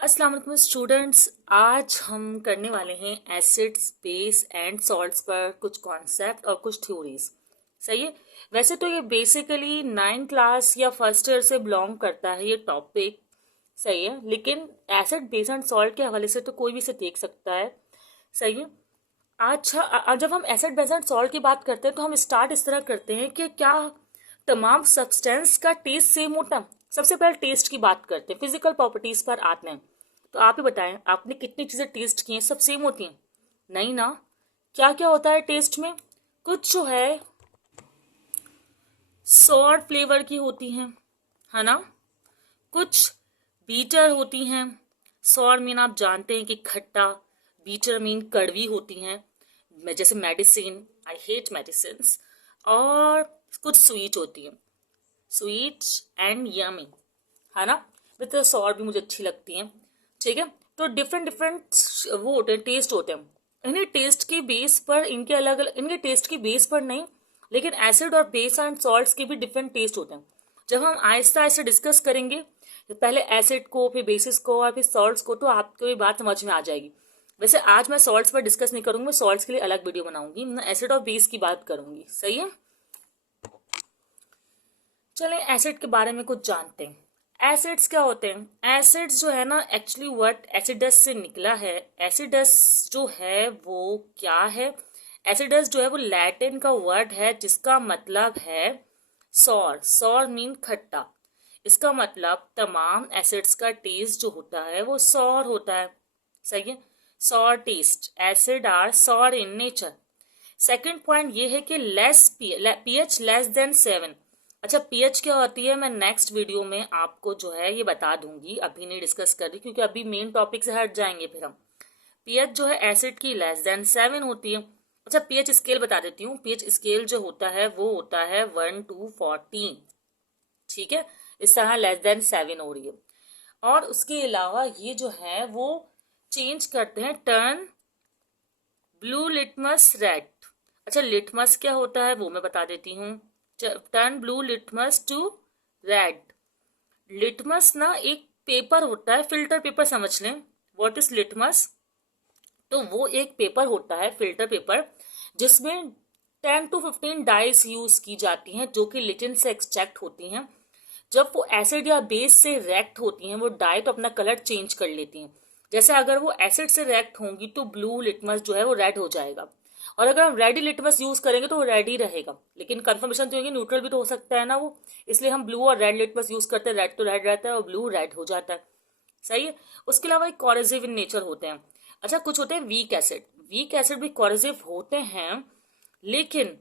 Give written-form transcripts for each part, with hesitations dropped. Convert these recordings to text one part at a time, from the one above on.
अस्सलाम वालेकुम स्टूडेंट्स। आज हम करने वाले हैं एसिड्स बेस एंड सॉल्ट्स पर कुछ कॉन्सेप्ट और कुछ थ्योरीज। सही है। वैसे तो ये बेसिकली 9 क्लास या फर्स्ट ईयर से बिलोंग करता है ये टॉपिक। सही है, लेकिन एसिड बेस एंड सॉल्ट के हवाले से तो कोई भी इसे देख सकता है। सही है। अच्छा, जब हम एसिड बेस एंड सॉल्ट की बात करते हैं तो हम स्टार्ट इस तरह करते हैं कि क्या तमाम सब्सटेंस का टेस्ट सेम होता है। सबसे पहले टेस्ट की बात करते हैं, फिजिकल प्रॉपर्टीज पर आते हैं। तो आप ही बताएं, आपने कितनी चीजें टेस्ट की हैं, सब सेम होती हैं? नहीं ना। क्या क्या होता है टेस्ट में? कुछ जो है सॉर फ्लेवर की होती हैं, है ना। कुछ बीटर होती हैं। सॉर मीन आप जानते हैं कि खट्टा, बीटर मीन कड़वी होती हैं, जैसे मेडिसिन, आई हेट मेडिसिन। और कुछ स्वीट होती हैं, स्वीट एंड यमी, है ना। विद सॉर भी मुझे अच्छी लगती हैं। ठीक है। तो डिफरेंट डिफरेंट वो होते हैं, टेस्ट होते हैं। इन्हें टेस्ट के बेस पर, इनके अलग अलग, इनके टेस्ट के बेस पर नहीं, लेकिन एसिड और बेस एंड सॉल्ट्स के भी डिफरेंट टेस्ट होते हैं। जब हम आहिस्ता आहिस्ता डिस्कस करेंगे, पहले एसिड को, फिर बेसिस को और फिर सॉल्ट्स को, तो आपको ये बात समझ में आ जाएगी। वैसे आज मैं सॉल्ट्स पर डिस्कस नहीं करूंगी, मैं सॉल्ट्स के लिए अलग वीडियो बनाऊंगी, मैं एसिड और बेस की बात करूंगी। सही है। चलें एसिड के बारे में कुछ जानते हैं। एसिड्स क्या होते हैं? एसिड्स जो है ना, एक्चुअली वर्ड एसिडस से निकला है। एसिडस जो है वो क्या है? एसिडस जो है वो लैटिन का वर्ड है जिसका मतलब है सॉर। सॉर मीन खट्टा। इसका मतलब तमाम एसिड्स का टेस्ट जो होता है वो सॉर होता है। सही है। Sour taste, acid are sour in nature. Second point ये है कि लेस पीएच लेस देन 7। अच्छा, पीएच क्या होती है मैं नेक्स्ट वीडियो में आपको जो है ये बता दूंगी, अभी नहीं डिस्कस कर रही क्योंकि अभी मेन टॉपिक से हट जाएंगे फिर हम। पीएच जो है एसिड की लेस देन 7 होती है। अच्छा, पीएच स्केल बता देती हूँ। पीएच स्केल जो होता है वो होता है 1 to 14। ठीक है। इस तरह लेस देन 7 हो रही है। और उसके अलावा ये जो है वो चेंज करते हैं, टर्न ब्लू लिटमस रेड। अच्छा, लिटमस क्या होता है वो मैं बता देती हूँ। Turn blue litmus to red. Litmus ना एक पेपर होता है, फिल्टर पेपर समझ लें। What is litmus? तो वो एक पेपर होता है, फिल्टर पेपर, जिसमें 10 to 15 डाइस यूज की जाती हैं जो कि लिटिन से एक्सट्रैक्ट होती हैं। जब वो एसिड या बेस से रिएक्ट होती हैं, वो डाई तो अपना कलर चेंज कर लेती हैं। जैसे अगर वो एसिड से रिएक्ट होंगी तो ब्लू लिटमस जो है वो रेड हो जाएगा, और अगर हम रेड लिटमस यूज करेंगे तो वो रेड ही रहेगा। लेकिन कंफर्मेशन तो होगी, न्यूट्रल भी तो हो सकता है ना वो, इसलिए हम ब्लू और रेड लिटमस यूज करते हैं। रेड तो रेड रहता है और ब्लू रेड हो जाता है। सही है। उसके अलावा एक कॉरेसिव इन नेचर होते हैं। अच्छा, कुछ होते हैं वीक एसिड। वीक एसिड भी कॉरेसिव होते हैं, लेकिन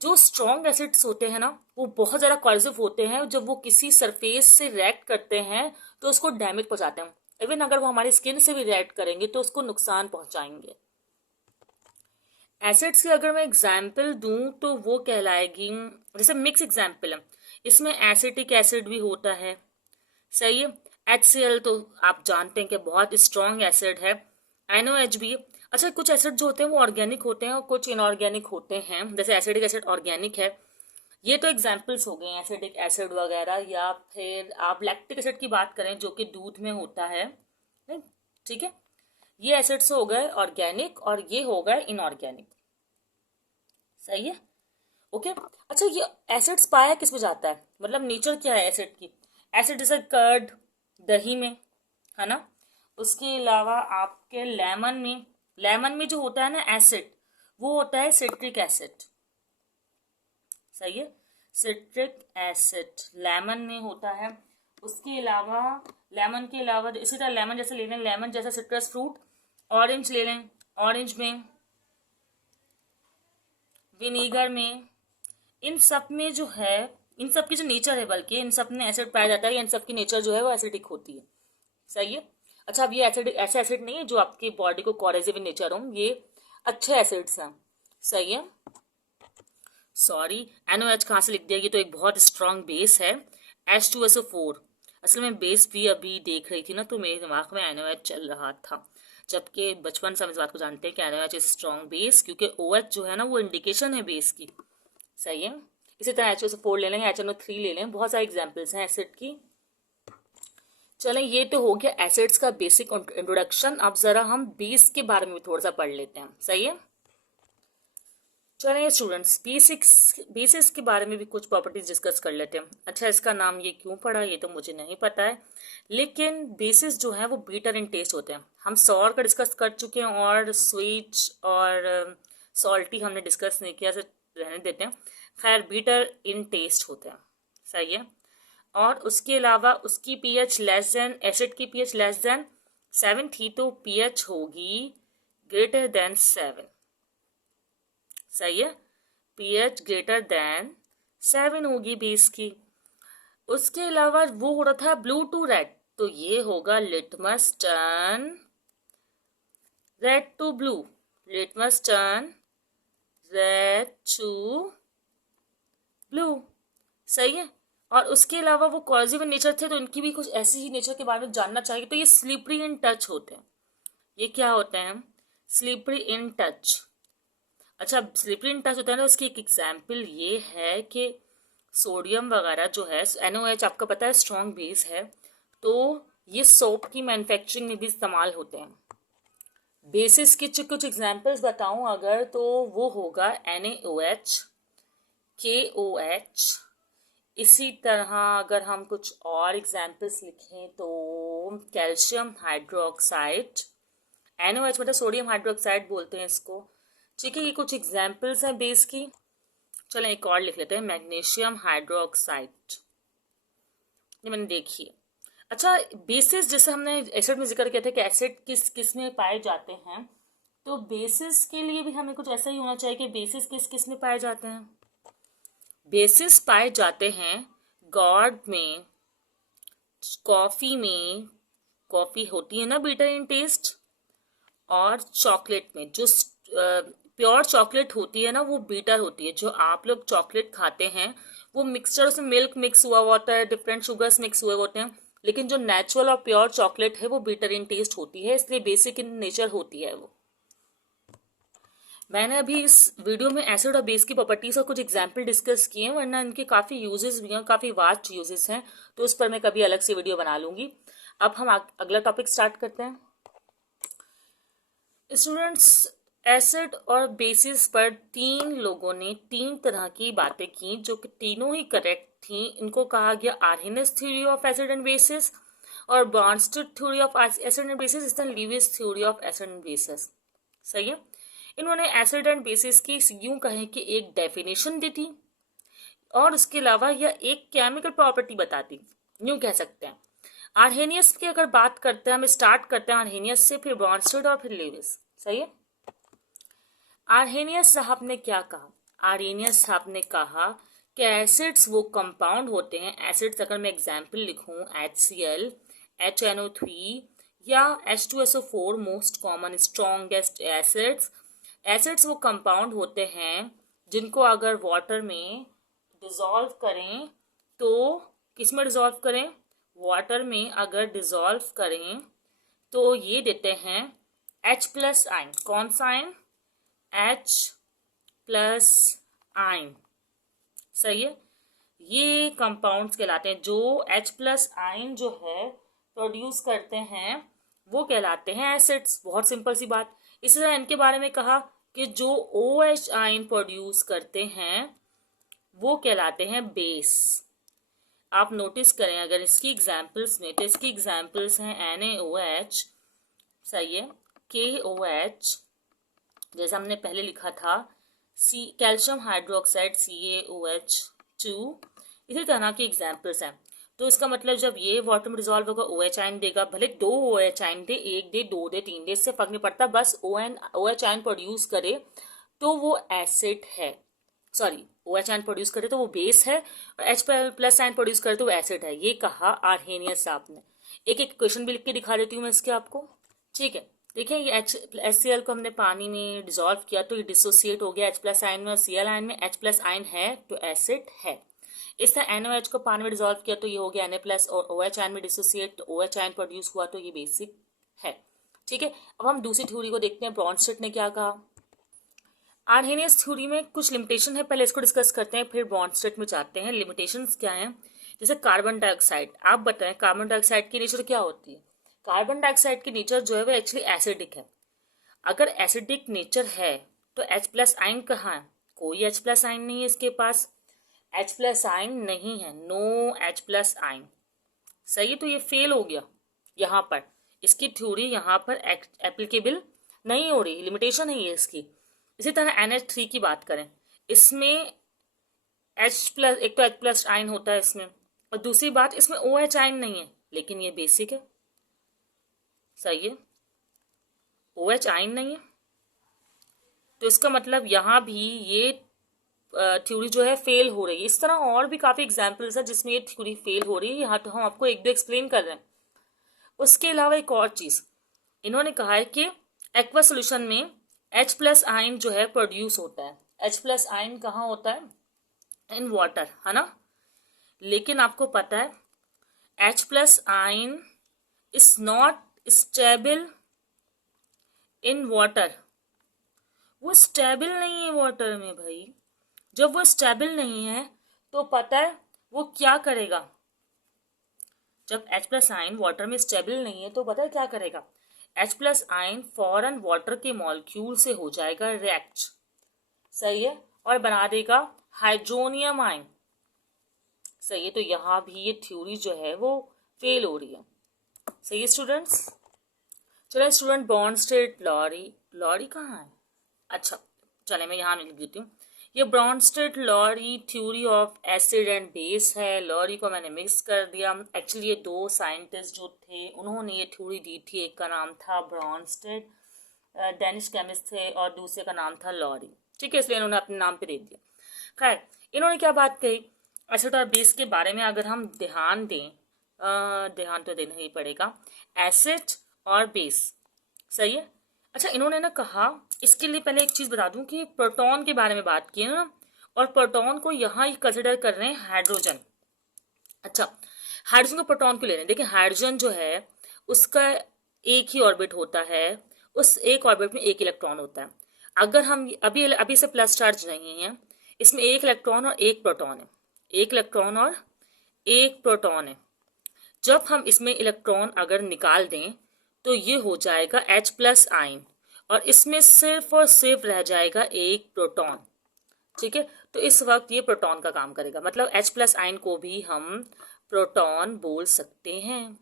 जो स्ट्रॉन्ग एसिड्स होते हैं ना वो बहुत ज़्यादा कॉर्सिव होते हैं। जब वो किसी सरफेस से रिएक्ट करते हैं तो उसको डैमेज पहुंचाते हैं। इवन अगर वो हमारी स्किन से भी रिएक्ट करेंगे तो उसको नुकसान पहुंचाएंगे। एसिड्स की अगर मैं एग्जाम्पल दूं तो वो कहलाएगी, जैसे मिक्स एग्जाम्पल है, इसमें एसिटिक एसिड भी होता है। सही है। HCl तो आप जानते हैं कि बहुत स्ट्रॉन्ग एसिड है। NOH भी। अच्छा, कुछ एसिड जो होते हैं वो ऑर्गेनिक होते हैं और कुछ इनऑर्गेनिक होते हैं, जैसे एसिडिक एसिड ऑर्गेनिक है। ये तो एग्जाम्पल्स हो गए हैं एसिडिक एसिड वगैरह। या फिर आप लैक्टिक एसिड की बात करें जो कि दूध में होता है। नहीं? ठीक है। ये एसिड्स हो गए ऑर्गेनिक और ये हो गए इनऑर्गेनिक। सही है। ओके। अच्छा, ये एसिड्स पाया किस में जाता है, मतलब नेचर क्या है एसिड की? एसिड जैसे कर्ड, दही में, है ना। उसके अलावा आपके लेमन में, लेमन में जो होता है ना एसिड, वो होता है सिट्रिक एसिड। सही है। सिट्रिक एसिड लेमन में होता है। उसके अलावा लेमन के अलावा इसी तरह लेमन जैसे ले लें, लेमन जैसा सिट्रस फ्रूट। ऑरेंज ले लें, ऑरेंज में, विनीगर में, इन सब में जो है, इन सब की जो नेचर है, बल्कि इन सब में एसिड पाया जाता है, इन सब की नेचर जो है वो एसिडिक होती है। सही है। अच्छा, अब ये एसिड ऐसे एसिड नहीं है जो आपकी बॉडी को कॉरेसिव इन नेचर हो, ये अच्छे एसिड्स हैं। सही है। सॉरी, NOH कहाँ से लिख दिया? ये तो एक बहुत स्ट्रांग बेस है, H2SO4। असल में बेस भी अभी देख रही थी ना तो मेरे दिमाग में NOH चल रहा था, जबकि बचपन से हम इस बात को जानते हैं कि NOH इज स्ट्रांग बेस, क्योंकि OH जो है ना वो इंडिकेशन है बेस की। सही है। इसी तरह H2SO4 ले लें, HNO3 ले लें, बहुत सारे एग्जाम्पल्स हैं एसिड की। चलें, ये तो हो गया एसिड्स का बेसिक इंट्रोडक्शन। अब जरा हम बेस के बारे में भी थोड़ा सा पढ़ लेते हैं, सही है। चलिए स्टूडेंट्स, बेसिस के बारे में भी कुछ प्रॉपर्टीज डिस्कस कर लेते हैं। अच्छा, इसका नाम ये क्यों पड़ा ये तो मुझे नहीं पता है, लेकिन बेसिस जो है वो बीटर इन टेस्ट होते हैं। हम सॉर का डिस्कस कर चुके हैं और स्वीट और सॉल्टी हमने डिस्कस नहीं किया, रहने देते हैं। खैर, बीटर इन टेस्ट होते हैं, सही है। और उसके अलावा उसकी पीएच लेस देन, एसिड की पीएच लेस देन 7 थी तो पीएच होगी ग्रेटर देन 7, सही है। पीएच ग्रेटर देन 7 होगी बेस की। उसके अलावा वो हो रहा था ब्लू टू रेड, तो ये होगा litmus turn red to blue, litmus turn red to blue, सही है। और उसके अलावा वो कॉर्सिव इन नेचर थे तो इनकी भी कुछ ऐसी ही नेचर के बारे में जानना चाहिए। तो ये स्लिपरी इन टच होते हैं। ये क्या होते हैं? Slippery in touch. अच्छा, स्लिपरी इन टच होता है ना, उसकी एक एग्जाम्पल ये है कि सोडियम वगैरह जो है, NaOH आपका पता है स्ट्रॉन्ग बेस है, तो ये सोप की मैन्युफैक्चरिंग में भी इस्तेमाल होते हैं। बेसिस की कुछ एग्जाम्पल्स बताऊं अगर, तो वो होगा NaOH, KOH। इसी तरह अगर हम कुछ और एग्जाम्पल्स लिखें तो कैल्शियम हाइड्रोक्साइड, NaOH मतलब सोडियम हाइड्रोक्साइड बोलते हैं इसको, ठीक है। ये कुछ एग्जाम्पल्स हैं बेस की। चलें एक और लिख लेते हैं, मैग्नीशियम हाइड्रोक्साइड, ये मैंने देखी है। अच्छा, बेसिस जैसे हमने एसिड में जिक्र किया था कि एसिड किस किस में पाए जाते हैं, तो बेसिस के लिए भी हमें कुछ ऐसा ही होना चाहिए कि बेसिस किस किस में पाए जाते हैं। बेसिस पाए जाते हैं गॉड में, कॉफी में, कॉफी होती है ना बीटर इन टेस्ट, और चॉकलेट में। जो प्योर चॉकलेट होती है ना वो बीटर होती है। जो आप लोग चॉकलेट खाते हैं वो मिक्सचर, उसमें मिल्क मिक्स हुआ होता है, डिफरेंट शुगर्स मिक्स हुए होते हैं, लेकिन जो नेचुरल और प्योर चॉकलेट है वो बीटर इन टेस्ट होती है, इसलिए बेसिक इन नेचर होती है वो। मैंने अभी इस वीडियो में एसिड और बेस की प्रॉपर्टीज और कुछ एग्जाम्पल डिस्कस किए हैं, वरना इनके काफ़ी यूजेस भी हैं, काफ़ी वास्ट यूजेस हैं, तो उस पर मैं कभी अलग से वीडियो बना लूंगी। अब हम अगला टॉपिक स्टार्ट करते हैं। स्टूडेंट्स, एसिड और बेसिस पर 3 लोगों ने 3 तरह की बातें की जो कि तीनों ही करेक्ट थी। इनको कहा गया Arrhenius theory of acid and bases, और Bronsted theory of acid and bases is the Lewis theory of acid and bases, सही है। इन्होंने एसिड एंड बेसिस की यूं कहें कि एक डेफिनेशन दी थी, और उसके अलावा यह एक केमिकल प्रॉपर्टी बताती, यूं कह सकते हैं। आर्हेनियस की अगर बात करते हैं, हम स्टार्ट करते हैं आर्हेनियस से, फिर ब्रॉन्स्टेड और फिर लीविस, सही है। आर्हेनियस साहब ने क्या कहा? आर्हेनियस साहब ने कहा कि एसिड्स वो कंपाउंड होते हैं, एसिड्स अगर मैं एग्जाम्पल लिखूं HCl, HNO3 या H2SO4, most common strongest acids. Acids वो कंपाउंड होते हैं जिनको अगर वाटर में डिजॉल्व करें, तो किस में डिजॉल्व करें? वाटर में अगर डिजॉल्व करें तो ये देते हैं H+ आयन। कौन सा आयन? H+ आयन, सही है। ये कंपाउंड्स कहलाते हैं। जो H+ आयन जो है प्रोड्यूस करते हैं वो कहलाते हैं एसिड्स। बहुत सिंपल सी बात। इसी तरह इनके बारे में कहा कि जो OH आयन प्रोड्यूस करते हैं वो कहलाते हैं बेस। आप नोटिस करें अगर इसकी एग्जाम्पल्स में, तो इसकी एग्जाम्पल्स हैं NaOH, सही है, KOH, जैसा हमने पहले लिखा था, कैल्शियम हाइड्रोक्साइड CaOH2, इसी तरह की एग्जाम्पल्स हैं। तो इसका मतलब जब ये वाटर में डिजॉल्व होगा OH आयन देगा, भले 2 OH आयन दे, 1 दे, 2 दे, 3 दे, इससे फर्क नहीं पड़ता, बस OH आयन प्रोड्यूस करे तो वो एसिड है। सॉरी, OH आयन प्रोड्यूस करे तो वो बेस है, और H+ आयन प्रोड्यूस करे तो वो एसिड है। ये कहा आर्हेनियस साहब ने। एक एक क्वेश्चन भी लिख के दिखा देती हूँ मैं इसके आपको, ठीक है। देखिए, ये HCl को हमने पानी में डिजॉल्व किया तो ये डिसोसिएट हो गया H+ आयन में, और Cl आयन में H+ आयन है तो एसिड है। इस तरह NaOH को पानी में डिजॉल्व किया तो ये हो गया Na+, और OH आयन में डिसोसिएट, तो OH आयन प्रोड्यूस हुआ तो ये बेसिक है, ठीक है। अब हम दूसरी थ्योरी को देखते हैं, ब्रॉन्स्टेड ने क्या कहा। आर्हेनियस थ्योरी में कुछ लिमिटेशन है, पहले इसको डिस्कस करते हैं, फिर ब्रॉन्स्टेड में जाते हैं। लिमिटेशंस क्या हैं जैसे कार्बन डाइऑक्साइड, आप बताएं कार्बन डाइऑक्साइड की नेचर क्या होती है? कार्बन डाइऑक्साइड की नेचर जो है वो एक्चुअली एसिडिक है। अगर एसिडिक नेचर है तो H प्लस आइन कहाँ है? कोई H प्लस आइन नहीं है इसके पास, H प्लस आइन नहीं है, नो H प्लस आइन। सही है, तो ये फेल हो गया यहाँ पर, इसकी थ्योरी यहाँ पर एप्लीकेबल नहीं हो रही, लिमिटेशन है ये इसकी। इसी तरह NH3 की बात करें, इसमें H प्लस, एक तो H प्लस आइन होता है इसमें, और दूसरी बात इसमें OH आइन नहीं है, लेकिन ये बेसिक है। सही है, OH आइन नहीं है, तो इसका मतलब यहाँ भी ये थ्योरी जो है फेल हो रही है। इस तरह और भी काफी एग्जांपल्स है जिसमें ये थ्योरी फेल हो रही है, यहाँ तो हम आपको एक दो एक्सप्लेन कर रहे हैं। उसके अलावा एक और चीज इन्होंने कहा है कि एक्वा सोल्यूशन में H प्लस आइन जो है प्रोड्यूस होता है। H प्लस आइन कहाँ होता है? इन वाटर, है ना। लेकिन आपको पता है H प्लस आइन is not stable in water, वो स्टेबल नहीं है वाटर में भाई। जब वो स्टेबल नहीं है तो पता है वो क्या करेगा? जब H प्लस आइन वाटर में स्टेबल नहीं है तो पता है क्या करेगा? H प्लस आइन फॉरन वाटर के मॉलिक्यूल से हो जाएगा रिएक्ट, सही है, और बना देगा हाइड्रोनियम आइन। सही है, तो यहाँ भी ये थ्योरी जो है वो फेल हो रही है। सही है स्टूडेंट्स। चलो student, Bronsted Lowry, Lowry कहाँ है? अच्छा चले मैं यहाँ लिख देती हूँ। ये Bronsted Lowry theory of acid and base है। लॉरी को मैंने मिक्स कर दिया। एक्चुअली ये दो साइंटिस्ट जो थे उन्होंने ये थ्योरी दी थी, एक का नाम था ब्रॉन्स्टेड, डेनिश केमिस्ट थे, और दूसरे का नाम था लॉरी। ठीक है, इसलिए इन्होंने अपने नाम पे दे दिया। खैर, इन्होंने क्या बात कही, एसिड और बेस के बारे में अगर हम ध्यान दें, ध्यान तो देना ही पड़ेगा, एसिड और बेस। सही है। अच्छा, इन्होंने ना कहा, इसके लिए पहले एक चीज बता दूं कि प्रोटॉन के बारे में बात की है ना, और प्रोटॉन को यहाँ ही कंसिडर कर रहे हैं हाइड्रोजन। अच्छा, हाइड्रोजन को प्रोटॉन क्यों ले रहे हैं? देखिए, हाइड्रोजन जो है उसका एक ही ऑर्बिट होता है, उस एक ऑर्बिट में एक इलेक्ट्रॉन होता है। अगर हम अभी अभी से प्लस चार्ज नहीं है, इसमें एक इलेक्ट्रॉन और एक प्रोटॉन है, एक इलेक्ट्रॉन और एक प्रोटॉन है। जब हम इसमें इलेक्ट्रॉन अगर निकाल दें तो ये हो जाएगा H प्लस आइन, और इसमें सिर्फ और सिर्फ रह जाएगा एक प्रोटॉन। ठीक है, तो इस वक्त ये प्रोटॉन का काम करेगा, मतलब H प्लस आइन को भी हम प्रोटॉन बोल सकते हैं।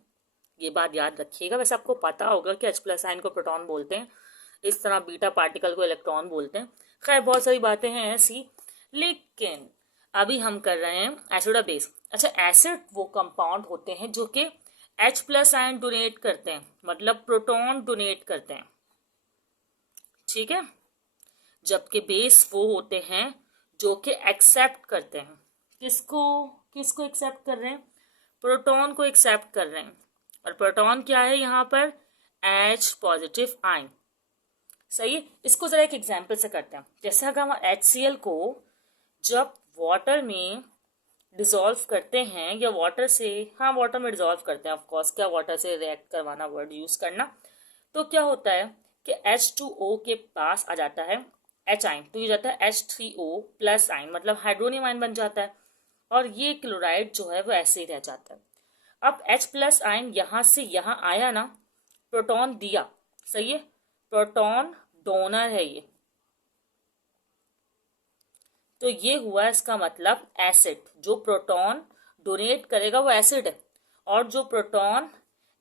ये बात याद रखिएगा। वैसे आपको पता होगा कि H प्लस आइन को प्रोटॉन बोलते हैं, इस तरह बीटा पार्टिकल को इलेक्ट्रॉन बोलते हैं। खैर, बहुत सारी बातें हैं ऐसी, लेकिन अभी हम कर रहे हैं एसिड और बेस। अच्छा, एसिड वो कंपाउंड होते हैं जो कि H प्लस आयन डोनेट करते हैं, मतलब प्रोटॉन डोनेट करते हैं। ठीक है, जबकि बेस वो होते हैं जो कि एक्सेप्ट करते हैं। किसको किसको एक्सेप्ट कर रहे हैं? प्रोटॉन को एक्सेप्ट कर रहे हैं। और प्रोटॉन क्या है यहाँ पर? H positive ion. सही है, इसको जरा एक एग्जाम्पल से करते हैं। जैसे अगर हम HCl को जब वाटर में डिजोल्व करते हैं, या वाटर से, हाँ वाटर में डिजोल्व करते हैं, ऑफकोर्स, क्या वाटर से रिएक्ट करवाना वर्ड यूज करना, तो क्या होता है कि H2O के पास आ जाता है H आइन, तो ये जाता है H3O प्लस आइन, मतलब हाइड्रोनियम आइन बन जाता है, और ये क्लोराइड जो है वो ऐसे ही रह जाता है। अब H प्लस आइन यहाँ से यहाँ आया ना, प्रोटॉन दिया, सही है, प्रोटॉन डोनर है ये, तो ये हुआ इसका मतलब एसिड। जो प्रोटॉन डोनेट करेगा वो एसिड है, और जो प्रोटॉन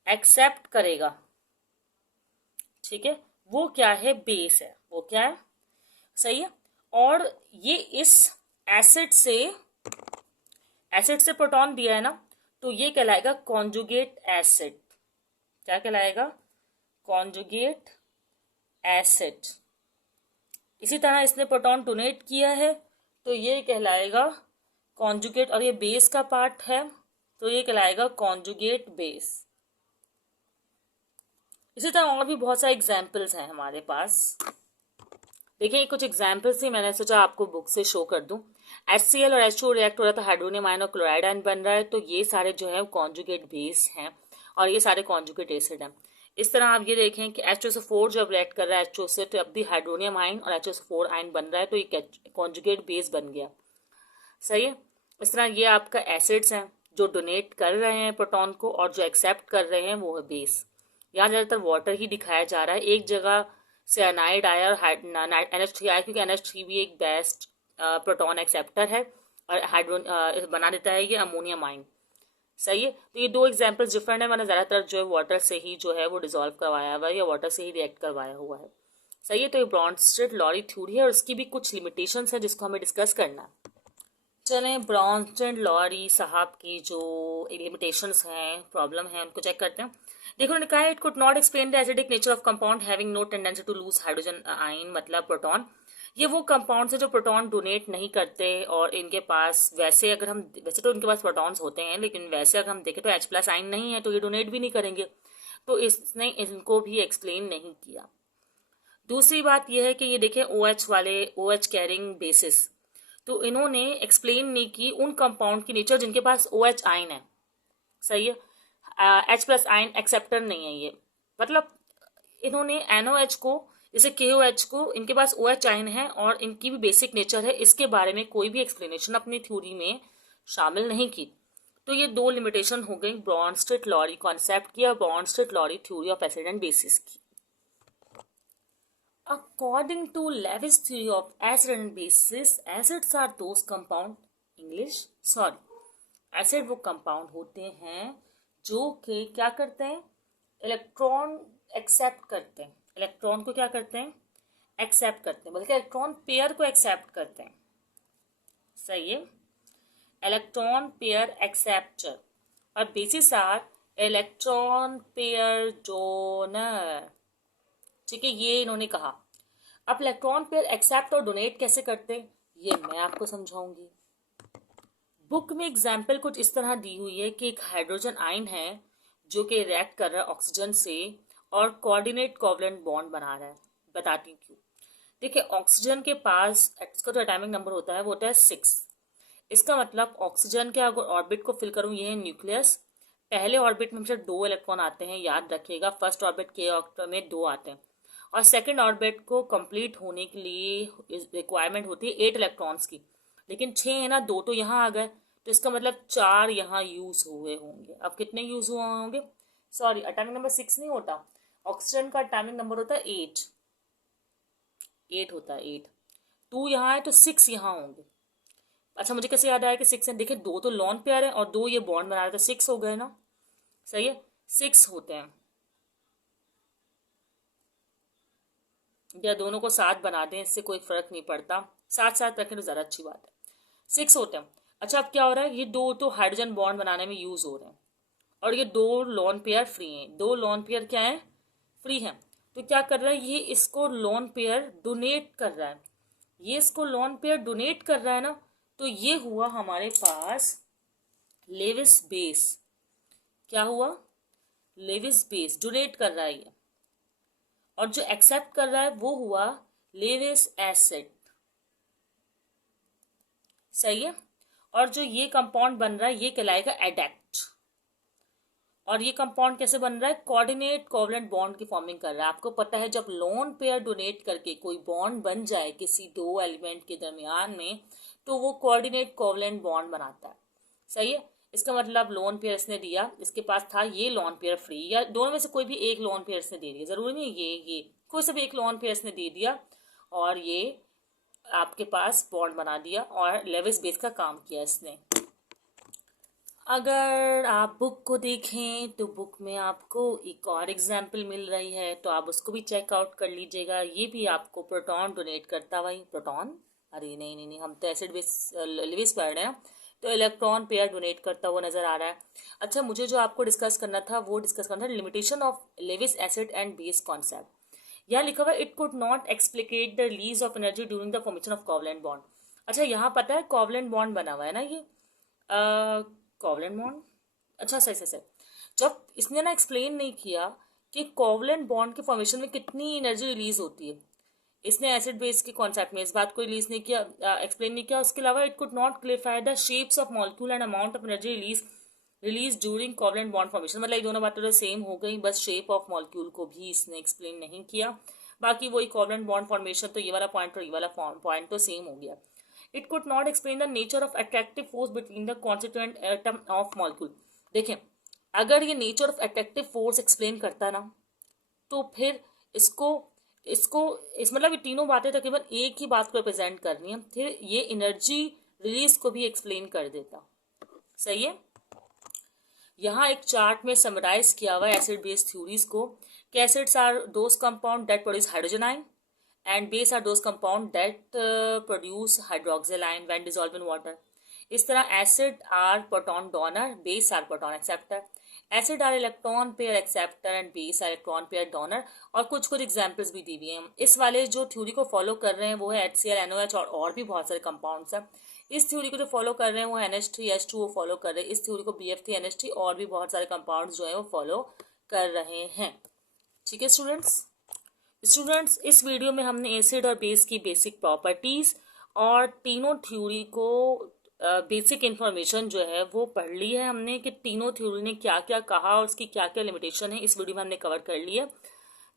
एक्सेप्ट करेगा, ठीक है, वो क्या है? बेस है। वो क्या है? सही है। और ये इस एसिड से प्रोटॉन दिया है ना, तो ये कहलाएगा कॉन्जुगेट एसिड। क्या कहलाएगा? Conjugate acid. इसी तरह इसने प्रोटॉन डोनेट किया है तो ये कहलाएगा कॉन्जुगेट, और ये बेस का पार्ट है तो ये कहलाएगा कॉन्जुगेट बेस। इसी तरह और भी बहुत सारे एग्जाम्पल्स हैं हमारे पास। देखिए, कुछ एग्जाम्पल्स ही मैंने सोचा आपको बुक से शो कर दूं। HCl और H2O रिएक्ट हो रहा था, हाइड्रोनियम आयन और क्लोराइड आयन बन रहा है, तो ये सारे जो है कॉन्जुगेट बेस हैं, और ये सारे कॉन्जुगेट एसिड हैं। इस तरह आप ये देखें कि H2SO4 जब रिएक्ट कर रहा है H2O से, तो अब भी हाइड्रोनियम आयन और H2SO4 आयन बन रहा है, तो ये कॉन्जुगेट बेस बन गया। सही है। इस तरह ये आपका एसिड्स हैं, जो डोनेट कर रहे हैं प्रोटॉन को और जो एक्सेप्ट कर रहे हैं वो है बेस। यहाँ ज़्यादातर वाटर ही दिखाया जा रहा है। एक जगह से एनाइड आया और NH3 आया, क्योंकि NH3 भी एक बेस्ट प्रोटॉन एक्सेप्टर है और हाइड्रोन बना देता है ये अमोनियम आयन। सही है। तो ये दो एग्जाम्पल्स डिफरेंट है। मैंने ज़्यादातर जो है वाटर से ही जो है वो डिजोल्व करवाया हुआ है या वाटर से ही रिएक्ट करवाया हुआ है। सही है। तो ये ब्रॉन्स्टेड-लॉरी थ्योरी है और उसकी भी कुछ लिमिटेशंस है जिसको हमें डिस्कस करना है। चलें ब्रॉन्स्टेड-लॉरी साहब की जो लिमिटेशंस हैं, प्रॉब्लम है, उनको चेक करते हैं। देखो उन्होंने कहा है it could not explain the acidic nature of compound having no tendency to lose hydrogen ion, मतलब प्रोटॉन। ये वो कंपाउंड्स है जो प्रोटॉन डोनेट नहीं करते और इनके पास वैसे अगर हम वैसे तो इनके पास प्रोटॉन्स होते हैं, लेकिन वैसे अगर हम देखें तो H+ आयन नहीं है, तो ये डोनेट भी नहीं करेंगे। तो इसने इनको भी एक्सप्लेन नहीं किया। दूसरी बात यह है कि ये देखें OH वाले OH कैरिंग बेसिस, तो इन्होंने एक्सप्लेन नहीं की उन कंपाउंड की नेचर जिनके पास OH आयन है। सही है। H+ आयन एक्सेप्टर नहीं है ये, मतलब इन्होंने NOH को जैसे KOH को, इनके पास OH आयन है और इनकी भी बेसिक नेचर है, इसके बारे में कोई भी एक्सप्लेनेशन अपनी थ्योरी में शामिल नहीं की। तो ये दो लिमिटेशन हो गई ब्रॉन्स्टेड-लॉरी कॉन्सेप्ट की और Brønsted-lorry theory of acid and basis की। According to Lewis theory of acid and bases, acids are those compound, acid वो कंपाउंड होते हैं जो कि क्या करते हैं, इलेक्ट्रॉन एक्सेप्ट करते हैं। इलेक्ट्रॉन को क्या करते हैं, एक्सेप्ट करते हैं, बल्कि इलेक्ट्रॉन पेयर को एक्सेप्ट करते हैं। सही है। इलेक्ट्रॉन पेयर एक्सेप्टर और bases are electron pair donor. ठीक है, ये इन्होंने कहा। अब इलेक्ट्रॉन पेयर एक्सेप्ट और डोनेट कैसे करते हैं ये मैं आपको समझाऊंगी। बुक में एग्जाम्पल कुछ इस तरह दी हुई है कि एक हाइड्रोजन आयन है जो कि रिएक्ट कर रहा है ऑक्सीजन से और कोऑर्डिनेट कोवलेंट बॉन्ड बना रहा है। बताती हूँ क्यों। देखिए ऑक्सीजन के पास इसका जो एटॉमिक नंबर होता है वो होता है 6। इसका मतलब ऑक्सीजन के अगर ऑर्बिट को फिल करूँ, ये है न्यूक्लियस। पहले ऑर्बिट में हमेशा 2 इलेक्ट्रॉन आते हैं, याद रखिएगा। फर्स्ट ऑर्बिट के ऑक्टा में 2 आते हैं और सेकेंड ऑर्बिट को कंप्लीट होने के लिए रिक्वायरमेंट होती है 8 इलेक्ट्रॉन्स की, लेकिन 6 है ना, 2 तो यहाँ आ गए, तो इसका मतलब 4 यहाँ यूज हुए होंगे। अब कितने यूज हुए होंगे, सॉरी एटॉमिक नंबर 6 नहीं होता, ऑक्सीजन का एटॉमिक नंबर होता है 8 होता है 8। 2 यहाँ है तो 6 यहाँ होंगे। अच्छा मुझे कैसे याद आया कि 6 है, देखिए 2 तो लॉन पेयर है और 2 ये बॉन्ड बना रहे, तो 6 हो गए ना। सही है, 6 होते हैं, या दोनों को 7 बना दें, इससे कोई फर्क नहीं पड़ता, साथ साथ रखें तो ज़्यादा अच्छी बात है। 6 होते हैं। अच्छा अब क्या हो रहा है, ये 2 तो हाइड्रोजन बॉन्ड बनाने में यूज हो रहे हैं और ये 2 लॉन पेयर फ्री हैं। 2 लॉन पेयर क्या है, फ्री हैं। तो क्या कर रहा है, ये इसको लॉन पेयर डोनेट कर रहा है, ये इसको लॉन पेयर डोनेट कर रहा है ना, तो ये हुआ हमारे पास लेविस बेस। क्या हुआ, लेविस बेस डोनेट कर रहा है ये, और जो एक्सेप्ट कर रहा है वो हुआ लेविस एसिड। सही है। और जो ये कंपाउंड बन रहा है ये कहलाएगा एडेक्ट। और ये कंपाउंड कैसे बन रहा है, कोऑर्डिनेट कोवलेंट बॉन्ड की फॉर्मिंग कर रहा है। आपको पता है जब लोन पेयर डोनेट करके कोई बॉन्ड बन जाए किसी 2 एलिमेंट के दरमियान में, तो वो कोऑर्डिनेट कोवलेंट बॉन्ड बनाता है। सही है। इसका मतलब लोन पेयर इसने दिया, इसके पास था ये लोन पेयर फ्री, या दोनों में से कोई भी एक लोन पेयर इसने दे दिया, जरूरी नहीं ये कोई सा भी एक लोन पेयर इसने दे दिया और ये आपके पास बॉन्ड बना दिया और लेविस बेस का काम किया इसने। अगर आप बुक को देखें तो बुक में आपको एक और एग्जाम्पल मिल रही है, तो आप उसको भी चेकआउट कर लीजिएगा। ये भी आपको प्रोटॉन डोनेट करता हुआ, प्रोटॉन, अरे नहीं, हम तो एसिड बेस लेविस पढ़ रहे हैं, तो इलेक्ट्रॉन पेयर डोनेट करता हुआ नजर आ रहा है। अच्छा मुझे जो आपको डिस्कस करना था वो डिस्कस करना था limitation of Lewis acid and base concept. यहाँ लिखा हुआ है it could not explicate the release of energy during the formation of covalent bond. अच्छा यहाँ पता है कोवलेंट बॉन्ड बना हुआ है ना, ये कोवलेंट बॉन्ड। अच्छा सही। जब इसने ना एक्सप्लेन नहीं किया कि कोवलेंट बॉन्ड के फॉर्मेशन में कितनी एनर्जी रिलीज होती है, इसने एसिड बेस के कॉन्सेप्ट में इस बात को रिलीज नहीं किया, एक्सप्लेन नहीं किया। उसके अलावा it could not clarify the shapes of molecule and amount of energy release during covalent bond formation. मतलब ये दोनों बातें तो सेम हो गई, बस शेप ऑफ मॉलिक्यूल को भी इसने एक्सप्लेन नहीं किया। बाकी वही कोवलेंट बॉन्ड फॉर्मेशन, तो ये वाला पॉइंट और ये वाला पॉइंट तो सेम हो गया। It could not explain the nature of attractive force between the constituent atom of molecule. देखें, अगर ये nature of attractive force explain करता ना, तो फिर इसको इसको इस मतलब ये तीनों बातें तकरीबन एक ही बात को रिप्रेजेंट करनी है, फिर ये एनर्जी रिलीज को भी एक्सप्लेन कर देता। सही है। यहाँ एक चार्ट में समराइज किया हुआ है एसिड बेस थ्योरीज को, कि acids are those compound that produce hydrogen ion and base are those compound that produce hydroxyl ion when dissolve in water. इस तरह acid are proton donor, base are proton acceptor, acid are electron pair acceptor and base are electron pair donor. और कुछ कुछ examples भी दी हुई हैं। इस वाले जो थ्योरी को फॉलो कर रहे हैं वो है HCl NOH और भी बहुत सारे कंपाउंड्स हैं। इस थ्योरी को जो फॉलो कर रहे हैं वो NH3H2 फॉलो कर रहे हैं। इस थ्योरी को BF3 NH3 और भी बहुत सारे कंपाउंड्स जो है वो फॉलो कर रहे हैं। ठीक है स्टूडेंट्स, इस वीडियो में हमने एसिड और बेस की बेसिक प्रॉपर्टीज और तीनों थ्योरी को बेसिक इन्फॉर्मेशन जो है वो पढ़ ली है हमने, कि तीनों थ्योरी ने क्या क्या कहा और उसकी क्या क्या लिमिटेशन है, इस वीडियो में हमने कवर कर लिया।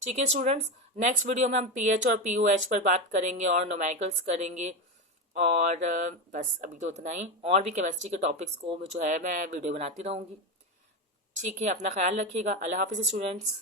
ठीक है स्टूडेंट्स, नेक्स्ट वीडियो में हम pH और POH पर बात करेंगे और न्यूमेरिकल्स करेंगे। और बस अभी तो उतना ही, और भी केमिस्ट्री के टॉपिक्स को जो है मैं वीडियो बनाती रहूँगी। ठीक है, अपना ख्याल रखिएगा। अल्लाह हाफिज़ स्टूडेंट्स।